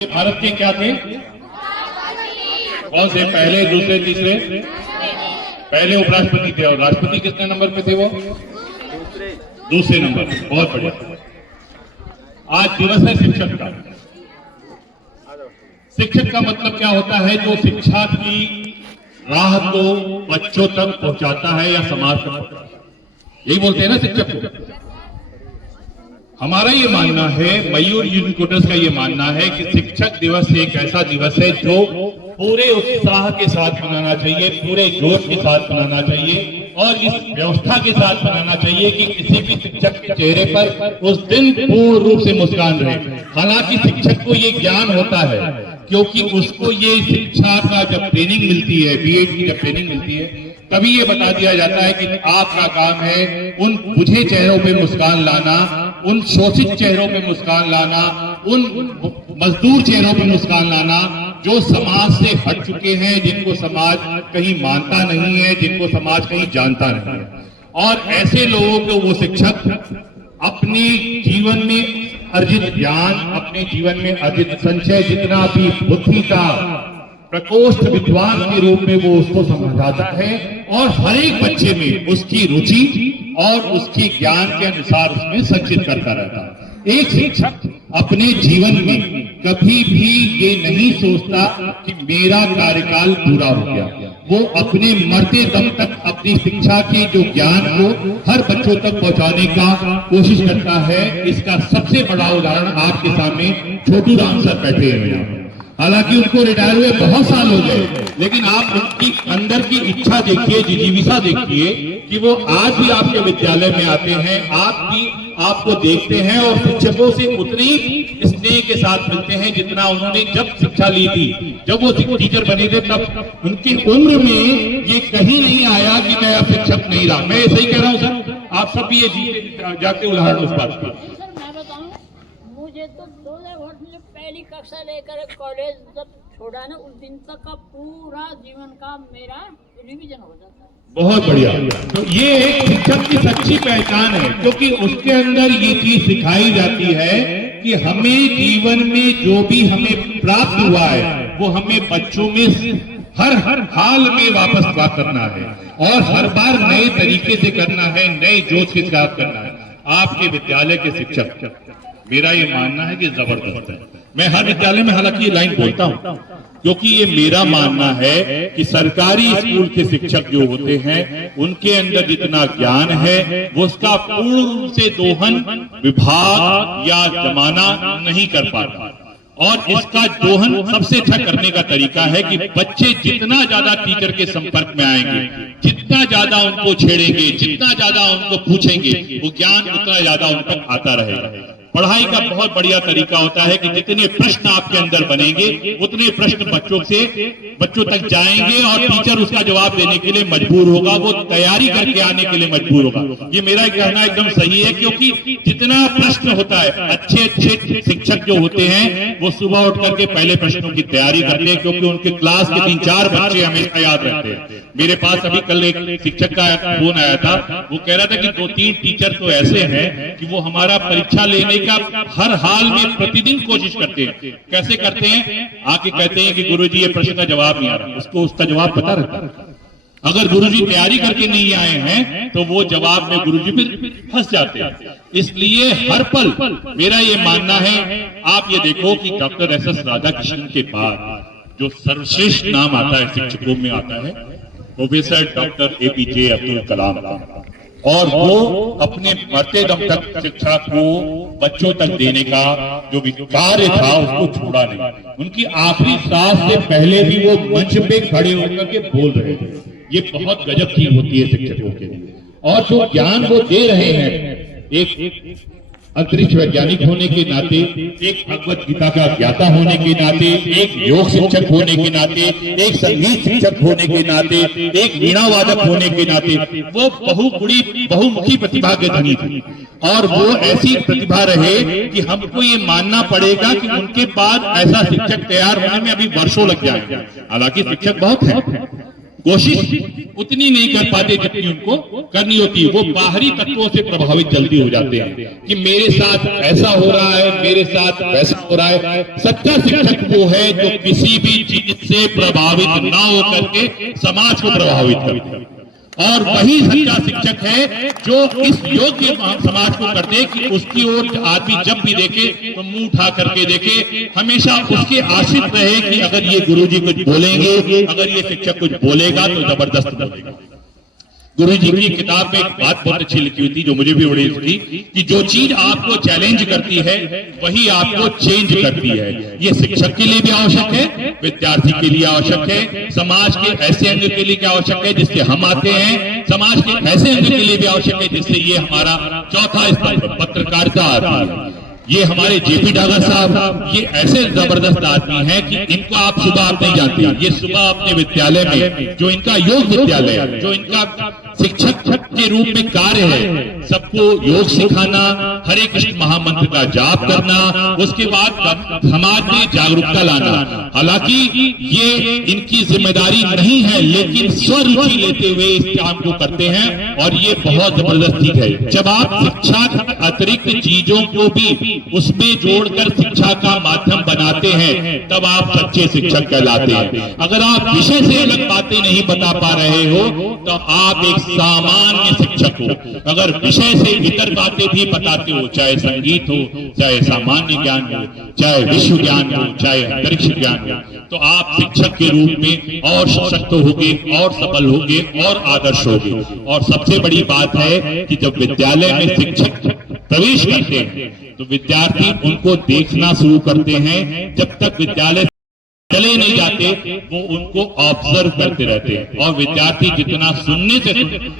भारत के क्या थे? कौन से? पहले, दूसरे, तीसरे? पहले उपराष्ट्रपति थे। और राष्ट्रपति कितने नंबर पे थे वो? दूसरे नंबर पे। बहुत बढ़िया। आज दिवस है शिक्षक का। शिक्षक का मतलब क्या होता है? जो शिक्षा की राह को बच्चों तक पहुंचाता है या समाज तक पहुंचाता है। यही बोलते हैं ना शिक्षक को। हमारा ये मानना है, मयूर यूनिकोटर्स का ये मानना है कि शिक्षक दिवस एक ऐसा दिवस है जो पूरे उत्साह के साथ मनाना चाहिए, पूरे जोश के साथ मनाना चाहिए और इस व्यवस्था के साथ मनाना चाहिए कि किसी भी शिक्षक के चेहरे पर उस दिन पूर्ण रूप से मुस्कान रहे। हालांकि शिक्षक को ये ज्ञान होता है क्योंकि उसको ये शिक्षा का जब ट्रेनिंग मिलती है, बीएड की जब ट्रेनिंग मिलती है, तभी ये बता दिया जाता है कि आपका काम है उन बुझे चेहरों पे मुस्कान लाना, उन शोषित चेहरों पे मुस्कान लाना, उन मजदूर चेहरों पे मुस्कान लाना जो समाज से हट चुके हैं, जिनको समाज कहीं मानता नहीं है, जिनको समाज कहीं जानता नहीं है। और ऐसे लोगों को वो शिक्षक अपने जीवन में अर्जित ज्ञान, अपने जीवन में अर्जित संचय, जितना भी बुद्धि का प्रकोष्ठ विद्वान के रूप में वो उसको समझाता है और हर एक बच्चे में उसकी रुचि और उसकी ज्ञान के अनुसार उसमें संचित करता रहता है। एक शिक्षक अपने जीवन में कभी भी ये नहीं सोचता कि मेरा कार्यकाल पूरा हो गया। वो अपने मरते दम तक अपनी शिक्षा के जो ज्ञान को हर बच्चों तक पहुंचाने का कोशिश करता है। इसका सबसे बड़ा उदाहरण आपके सामने छोटू राम सर बैठे हैं। हालांकि उनको रिटायर हुए बहुत साल हो गए, लेकिन आप उनकी अंदर की इच्छा देखिए, जिजीविसा देखिए कि वो आज भी आपके विद्यालय में आते हैं, आप भी आपको देखते हैं और शिक्षकों से उतनी स्नेह के साथ मिलते हैं जितना उन्होंने जब शिक्षा ली थी। जब वो टीचर बने थे तब उनकी उम्र में ये कहीं नहीं आया कि मैं अब शिक्षक नहीं रहा। मैं सही कह रहा हूँ सर? आप सब भी ये जाके उदाहरण उस बात का। मुझे तो 2000 वर्ष में पहली कक्षा लेकर कॉलेज जब छोड़ा ना, उस दिन तक का पूरा जीवन का मेरा रिवीजन हो जाता है। बहुत बढ़िया। तो ये एक शिक्षक की सच्ची पहचान है क्योंकि उसके अंदर ये चीज सिखाई जाती है कि हमें जीवन में जो भी हमें प्राप्त हुआ है वो हमें बच्चों में हर हाल में वापस प्राप्त करना है और हर बार नए तरीके से करना है, नए जोश के साथ करना है। आपके विद्यालय के शिक्षक, मेरा ये मानना है कि जबरदस्त है। मैं हर विद्यालय में हालांकि ये लाइन बोलता हूं क्योंकि ये मेरा मानना है कि सरकारी स्कूल के शिक्षक जो होते हैं उनके अंदर जितना ज्ञान है वो उसका पूर्ण रूप से दोहन विभाग या जमाना नहीं कर पाता। और इसका दोहन सबसे अच्छा करने का तरीका है कि बच्चे जितना ज्यादा टीचर के संपर्क में आएंगे, जितना ज्यादा उनको छेड़ेंगे, जितना ज्यादा उनको पूछेंगे, वो ज्ञान उतना ज्यादा उन तक आता रहेगा। पढ़ाई का बहुत बढ़िया तरीका होता है कि जितने प्रश्न आपके अंदर बनेंगे उतने प्रश्न बच्चों तक जाएंगे और टीचर उसका जवाब देने के लिए मजबूर होगा, वो तैयारी करके आने के लिए मजबूर होगा। ये मेरा कहना एकदम सही है क्योंकि जितना प्रश्न होता है, अच्छे शिक्षक जो होते हैं वो सुबह उठ करके पहले प्रश्नों की तैयारी करते हैं क्योंकि उनके क्लास के 3-4 बच्चे हमेशा याद रखते हैं। मेरे पास अभी कल एक शिक्षक का फोन आया था, वो कह रहा था कि 2-3 टीचर तो ऐसे हैं कि वो हमारा परीक्षा लेने का हर हाल में प्रतिदिन कोशिश करते हैं। कैसे करते हैं? आके कहते हैं कि गुरुजी ये प्रश्न का जवाब नहीं आ रहा, उसको उसका जवाब पता रहता है। अगर गुरुजी तैयारी करके नहीं आए हैं तो वो जवाब में गुरुजी फिर फंस जाते हैं। इसलिए हर पल मेरा ये मानना है, आप ये देखो कि डॉक्टर एस.एस. राधाकृष्णन के बाद जो सर्वश्रेष्ठ नाम आता है शिक्षकों में आता है professor doctor APJ Abdul Kalam, और वो अपने मरते दम तक शिक्षा को बच्चों तक देने का जो कार्य था उसको छोड़ा नहीं। उनकी आखिरी सांस से पहले भी वो मंच पे खड़े होकर के बोल रहे थे। ये बहुत गजब चीज होती है शिक्षकों के लिए। और जो ज्ञान वो दे रहे हैं, एक अंतरिक्ष वैज्ञानिक होने के नाते, एक भगवत गीता का ज्ञाता होने के नाते, एक योग शिक्षक होने के नाते, एक संगीत शिक्षक होने के नाते, एक वीणा वादक होने के नाते वो बहुमुखी प्रतिभा के धनी थे। और वो ऐसी प्रतिभा रहे कि हमको ये मानना पड़ेगा कि उनके बाद ऐसा शिक्षक तैयार होने में अभी वर्षों लग जाएंगे। हालांकि शिक्षक बहुत है कोशिश उतनी नहीं कर पाते जितनी उनको करनी होती है। वो बाहरी तत्वों से प्रभावित जल्दी हो जाते हैं कि मेरे साथ ऐसा हो रहा है, मेरे साथ वैसा हो रहा है। सच्चा शिक्षक वो है जो किसी भी चीज से प्रभावित ना होकर के समाज को प्रभावित करता है, और वही सच्चा शिक्षक है जो इस योग्य समाज को कर दे कि उसकी ओर आदमी जब भी देखे तो मुंह उठा करके देखे, हमेशा उसके आश्रित रहे कि अगर ये गुरुजी कुछ बोलेंगे, अगर ये शिक्षक कुछ बोलेगा तो जबरदस्त बोलेगा। गुरु जी की किताब में एक बात बहुत अच्छी लिखी हुई थी जो मुझे भी बड़ी थी कि जो चीज आपको चैलेंज करती है वही आपको चेंज करती है। ये शिक्षक के लिए भी आवश्यक है, विद्यार्थी के लिए आवश्यक है, समाज के ऐसे अंग के लिए क्या आवश्यक है जिससे हम आते हैं, समाज के ऐसे अंग के लिए भी आवश्यक है जिससे ये हमारा चौथा स्तंभ पत्रकारिता आती है। ये हमारे जेपी डागर साहब ये ऐसे जबरदस्त आदमी हैं कि इनको आप सुबह आप नहीं जानते। ये सुबह अपने विद्यालय में जो इनका योग विद्यालय है, जो इनका शिक्षक के रूप में कार्य है, सबको योग सिखाना, हरे कृष्ण महामंत्र का जाप करना, उसके बाद समाज में जागरूकता लाना। हालांकि ये इनकी जिम्मेदारी नहीं है, लेकिन स्वरुचि लेते हुए इस काम को करते हैं और ये बहुत जबरदस्त चीज है। जब आप शिक्षा के अतिरिक्त चीजों को भी उसमें जोड़कर शिक्षा का माध्यम बनाते हैं तब आप सच्चे शिक्षक कहलाते हैं। अगर आप विषय से अलग बातें नहीं बता पा रहे हो तो आप एक सामान्य शिक्षक हो। अगर विषय से इतर बातें भी बताते हो, चाहे संगीत हो, चाहे सामान्य ज्ञान हो, चाहे विश्व ज्ञान हो, चाहे अंतरिक्ष ज्ञान हो, तो आप शिक्षक के रूप में और सशक्त होगे, और सफल होगे, और आदर्श होगे। और सबसे बड़ी बात है कि जब विद्यालय में शिक्षक प्रवेश करते हैं तो विद्यार्थी उनको देखना शुरू करते हैं। जब तक विद्यालय चले नहीं जाते वो उनको ऑब्जर्व करते रहते हैं, और विद्यार्थी जितना सुनने से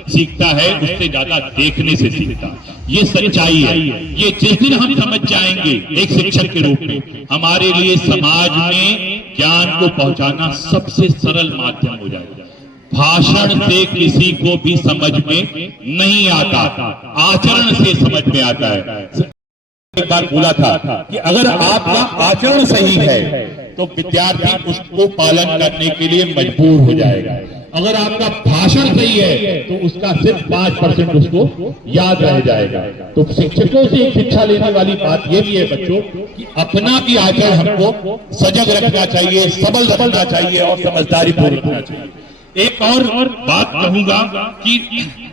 सीखता है उससे ज्यादा देखने से सीखता है। ये सच्चाई है। ये जिस दिन हम समझ जाएंगे एक शिक्षक के रूप में, हमारे लिए समाज में ज्ञान को पहुंचाना सबसे सरल माध्यम हो जाएगा। भाषण से किसी को भी समझ में नहीं आता, आचरण से समझ में आता है। एक बार बोला था कि अगर आपका आचरण सही है तो विद्यार्थी उसको पालन करने के लिए मजबूर हो जाएगा। अगर आपका भाषण सही है तो उसका सिर्फ 5% उसको याद रह जाएगा। तो शिक्षकों से एक शिक्षा लेने वाली बात यह भी है बच्चों कि अपना भी आचरण हमको सजग रखना चाहिए, सबल रखना चाहिए और समझदारी पूर्वक रखना चाहिए। एक और बात कहूंगा कि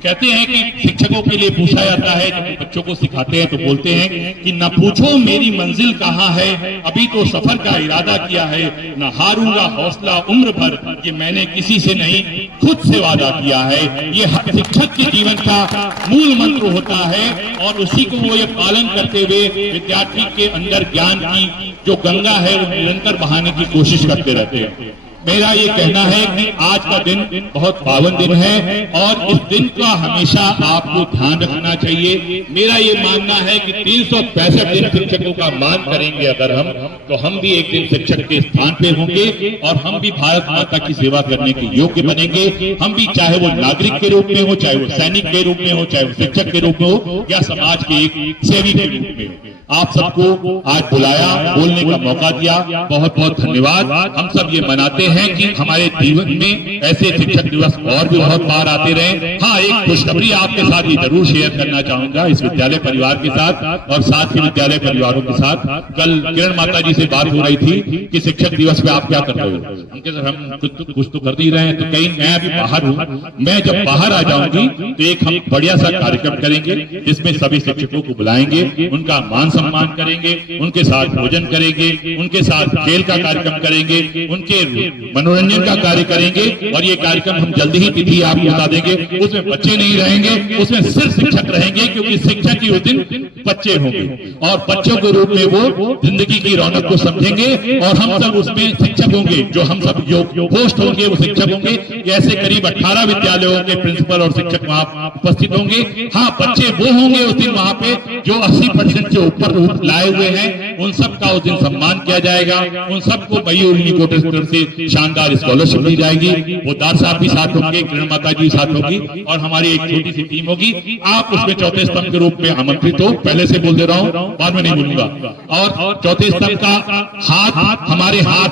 कहते हैं कि शिक्षकों के लिए पूछा जाता है, जब बच्चों को सिखाते हैं तो बोलते हैं कि न पूछो मेरी मंजिल कहाँ है, अभी तो सफर का इरादा किया है, न हारूंगा हौसला उम्र भर, ये मैंने किसी से नहीं खुद से वादा किया है। ये हर शिक्षक के जीवन का मूल मंत्र होता है और उसी को वो ये पालन करते हुए विद्यार्थी के अंदर ज्ञान की जो गंगा है वो निरंतर बहाने की कोशिश करते रहते हैं। मेरा ये कहना है कि आज का दिन बहुत पावन दिन है और इस दिन का हमेशा आपको ध्यान रखना चाहिए। मेरा ये मानना है कि 365 दिन शिक्षकों का मान करेंगे अगर हम, तो हम भी एक दिन शिक्षक के स्थान पे होंगे और हम भी भारत माता की सेवा करने के योग्य बनेंगे। हम भी, चाहे वो नागरिक के रूप में हो, चाहे वो सैनिक के रूप में हो, चाहे वो शिक्षक के रूप में हो या समाज के एक सेवी के रूप में हो। आप सबको आज बुलाया, बोलने का मौका दिया, बहुत बहुत धन्यवाद। हम सब ये मनाते हैं कि हमारे जीवन में ऐसे शिक्षक दिवस और भी बहुत बार आते रहे। हाँ, एक खुशखबरी आपके साथ ये जरूर शेयर करना चाहूंगा इस विद्यालय परिवार के साथ और साथ ही विद्यालय परिवारों के साथ। कल किरण माता जी से बात हो रही थी कि शिक्षक दिवस पे आप क्या कर रहे हो। हम कुछ तो कर ही रहे हैं, तो कहीं मैं अभी बाहर हूँ, मैं जब बाहर आ जाऊंगी तो एक हम बढ़िया सा कार्यक्रम करेंगे जिसमें सभी शिक्षकों को बुलाएंगे, उनका मान सम्मान करेंगे, उनके साथ भोजन करेंगे, उनके साथ खेल का कार्यक्रम करेंगे, उनके मनोरंजन का कार्य करेंगे। और ये कार्यक्रम हम जल्दी ही तिथि आपको बता देंगे। उसमें बच्चे नहीं रहेंगे, उसमें सिर्फ शिक्षक रहेंगे, क्योंकि शिक्षक ही उस दिन बच्चे होंगे और बच्चों के रूप में वो जिंदगी की रौनक को समझेंगे और हम सब उसमें शिक्षक होंगे। जो हम सब जो होस्ट होंगे वो शिक्षक होंगे। ऐसे करीब 18 विद्यालयों के प्रिंसिपल और शिक्षक वहां उपस्थित होंगे। हाँ, बच्चे वो होंगे उस दिन वहां पे जो 80% से ऊपर लाए हुए हैं। उन सबका उस दिन सम्मान किया जाएगा। उन सबको मयूर यूनिकोट तरफ से शानदार स्कॉलरशिप दी जाएगी। वो दार साहब भी साथ होंगे, किरण माता जी साथ होगी और हमारी एक छोटी सी टीम होगी। आप उसमें चौथे स्तंभ के रूप में आमंत्रित हो, पहले से बोल दे रहा हूं, बाद में नहीं बोलूंगा। और चौथे स्तंभ का हाथ हमारे हाथ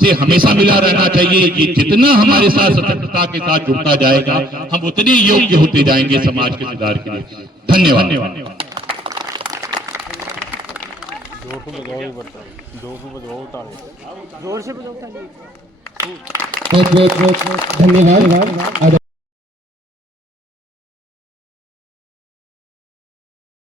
से हमेशा मिला रहना चाहिए। ये जितना हमारे साथ सतर्कता के साथ जुड़ता जाएगा, हम उतने योग्य होते जाएंगे समाज के सुधार के लिए। धन्यवाद। बहुत बहुत धन्यवाद।